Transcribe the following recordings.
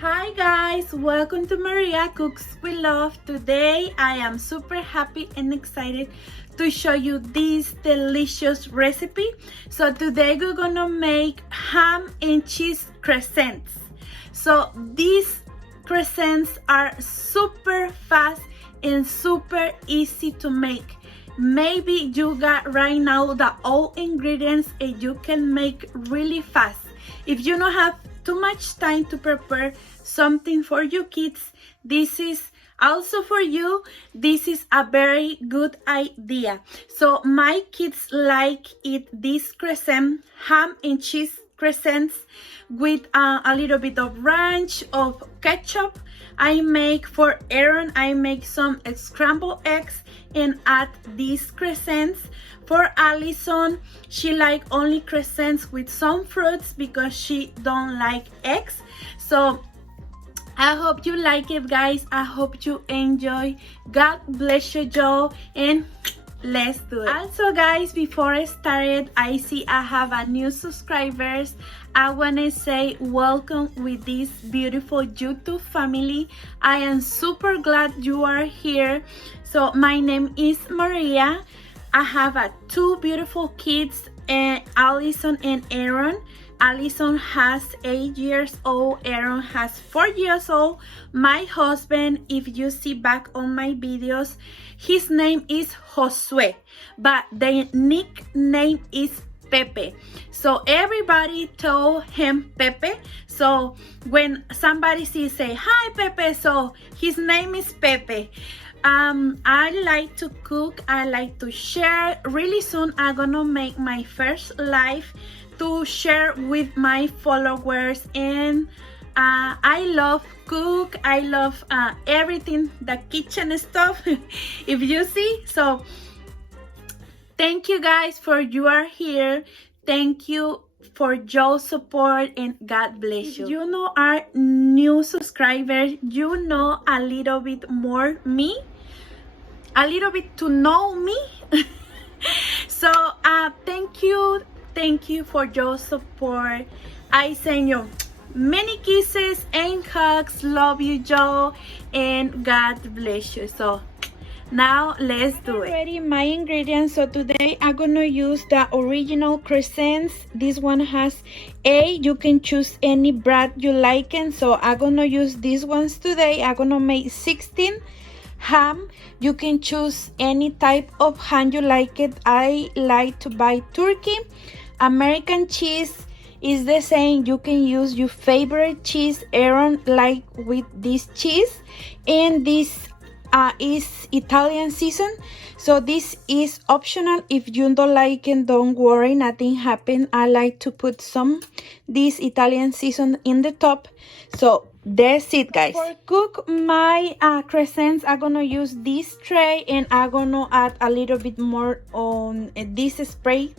Hi guys, welcome to Maria Cooks with Love. Today I am super happy and excited to show you this delicious recipe. So today we're gonna make ham and cheese crescents. So these crescents are super fast and super easy to make. Maybe you got right now the all ingredients and you can make really fast. If you don't have too much time to prepare something for your kids, this is also for you. This is a very good idea. So my kids like eat this crescent, ham and cheese crescents with a little bit of ranch, of ketchup. I make for Aaron, I make some scrambled eggs and add these crescents. For Allison, she like only crescents with some fruits because she don't like eggs. So I hope you like it, guys. I hope you enjoy. God bless you, Joe, and let's do it. Also, guys, before I started, I see I have a new subscribers. I want to say welcome with this beautiful YouTube family. I am super glad you are here. So my name is Maria. I have two beautiful kids, Allison and Aaron. Allison has 8 years old, Aaron has 4 years old. My husband, if you see back on my videos, his name is Josue, but the nickname is Pepe. So everybody told him Pepe. So when somebody sees, say, "Hi Pepe," so his name is Pepe. I like to cook, I like to share. Really soon I'm gonna make my first live to share with my followers, and I love cook, I love everything, the kitchen stuff. If you see, so thank you guys for you are here. Thank you for your support and God bless you. If you know our new subscribers, you know a little bit more me, a little bit to know me. So thank you for your support. I send you many kisses and hugs. Love you, Joe, and God bless you. So now let's do it. Ready my ingredients. So today I'm gonna use the original crescents. This one has you can choose any brand you like, and so I'm gonna use these ones today. I'm gonna make 16 ham. You can choose any type of ham you like it. I like to buy turkey. American cheese is the same. You can use your favorite cheese. Aaron like with this cheese, and this is Italian season, so this is optional. If you don't like it, don't worry, nothing happen. I like to put some this Italian season in the top. So that's it, guys. For cook my crescents, I'm gonna use this tray, and I'm gonna add a little bit more on this spray,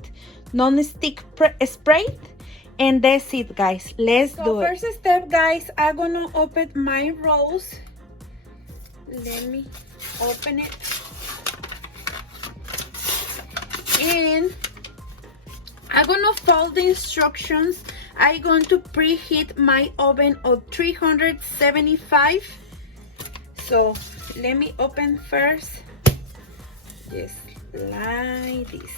non-stick spray, and that's it, guys. Let's do it. First step, guys, I'm gonna open my rolls. Let me open it, and I'm gonna follow the instructions. I'm going to preheat my oven of 375. So let me open first, just like this,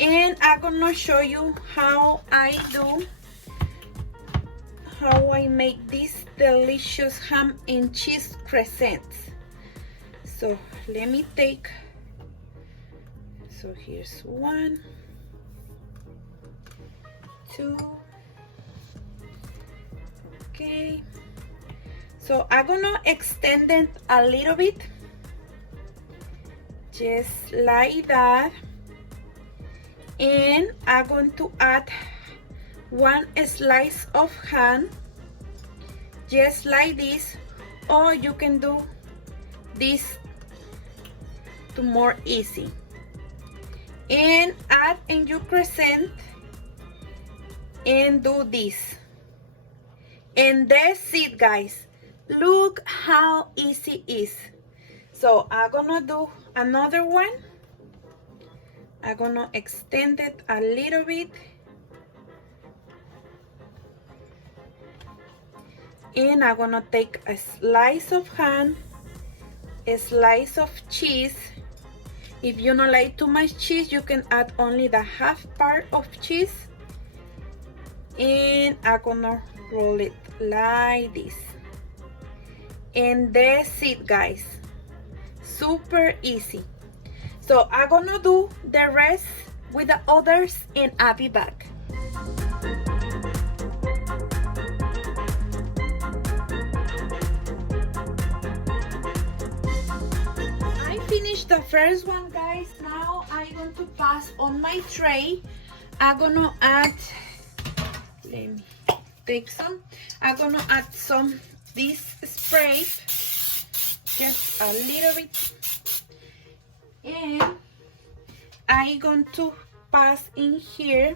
and I'm gonna show you how I make this delicious ham and cheese crescents. So let me take, so here's 1, 2, okay. So I'm gonna extend it a little bit, just like that, and I'm going to add 1 slice of ham, just like this, or you can do this to more easy, and add in your crescent and do this, and that's it, guys. Look how easy it is. So I'm gonna do another one. I'm gonna extend it a little bit, And I'm gonna take a slice of ham, a slice of cheese. If you don't like too much cheese, you can add only the half part of cheese. And I'm gonna roll it like this. And that's it, guys. Super easy. So I'm gonna do the rest with the others and I'll be back. I finished the first one, guys. Now I'm going to pass on my tray. I'm gonna add, let me take some. I'm gonna add some this spray, just a little bit. And I'm going to pass in here.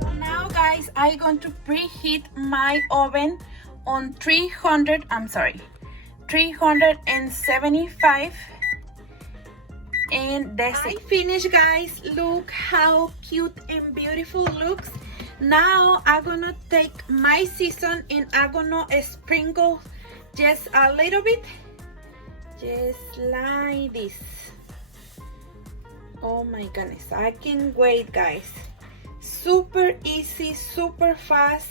So now, guys, I'm going to preheat my oven on 375. And that's it. I finished, guys. Look how cute and beautiful looks. Now I'm gonna take my season and I'm gonna sprinkle just a little bit, just like this. Oh my goodness, I can't wait, guys. Super easy, super fast.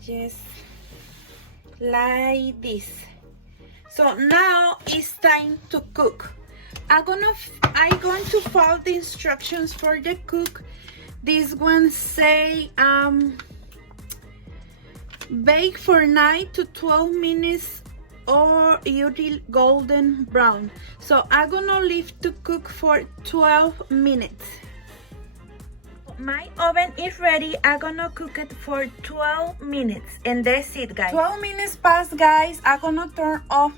Just like this. So now it's time to cook. I'm going to follow the instructions for the cook. This one say bake for 9 to 12 minutes or until golden brown. So I'm gonna leave to cook for 12 minutes. My oven is ready. I'm gonna cook it for 12 minutes and that's it, guys. 12 minutes passed, guys. I'm gonna turn off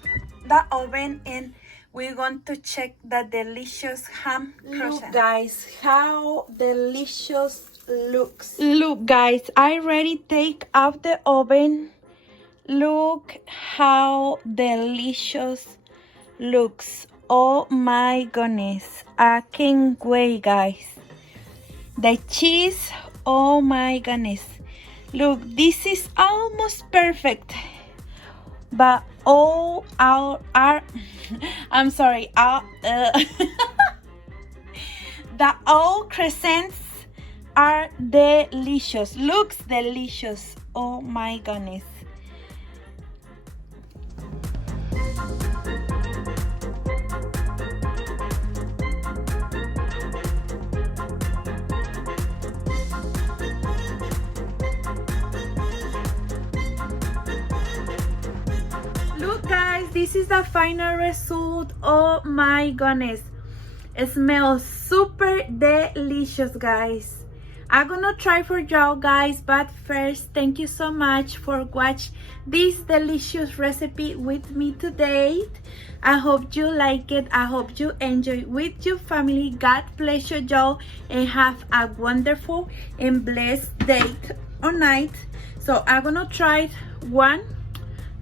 the oven and we're going to check the delicious ham croissant. Look, guys, how delicious looks. Look, guys, I already take out the oven. Look how delicious looks. Oh my goodness, I can't wait, guys. The cheese, oh my goodness. Look, this is almost perfect. But all our I'm sorry, the all crescents are delicious. Looks delicious. Oh my goodness. Look, guys, this is the final result. Oh my goodness, it smells super delicious, guys. I'm gonna try for y'all, guys, but first, thank you so much for watching this delicious recipe with me today. I hope you like it. I hope you enjoy with your family. God bless you, y'all, and have a wonderful and blessed day or night. So I'm gonna try one.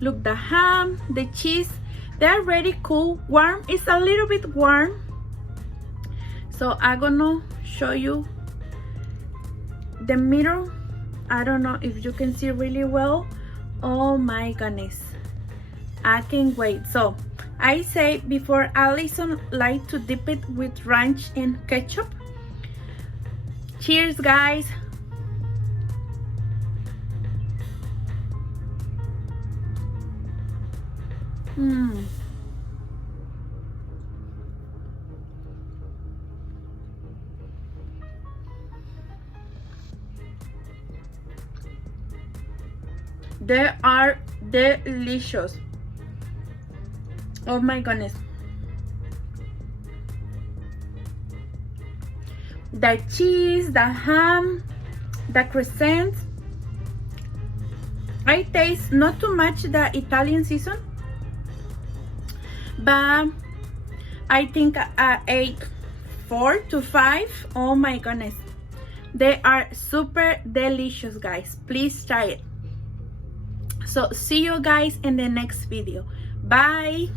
Look, the ham, the cheese, they're really cool. Warm, it's a little bit warm. So I'm gonna show you the middle. I don't know if you can see really well. Oh my goodness, I can't wait. So I say before, Allison like to dip it with ranch and ketchup. Cheers, guys. They are delicious. Oh my goodness. The cheese, the ham, the crescents. I taste not too much the Italian season, but I think I ate 4 to 5. Oh my goodness, they are super delicious, guys. Please try it. So see you guys in the next video. Bye.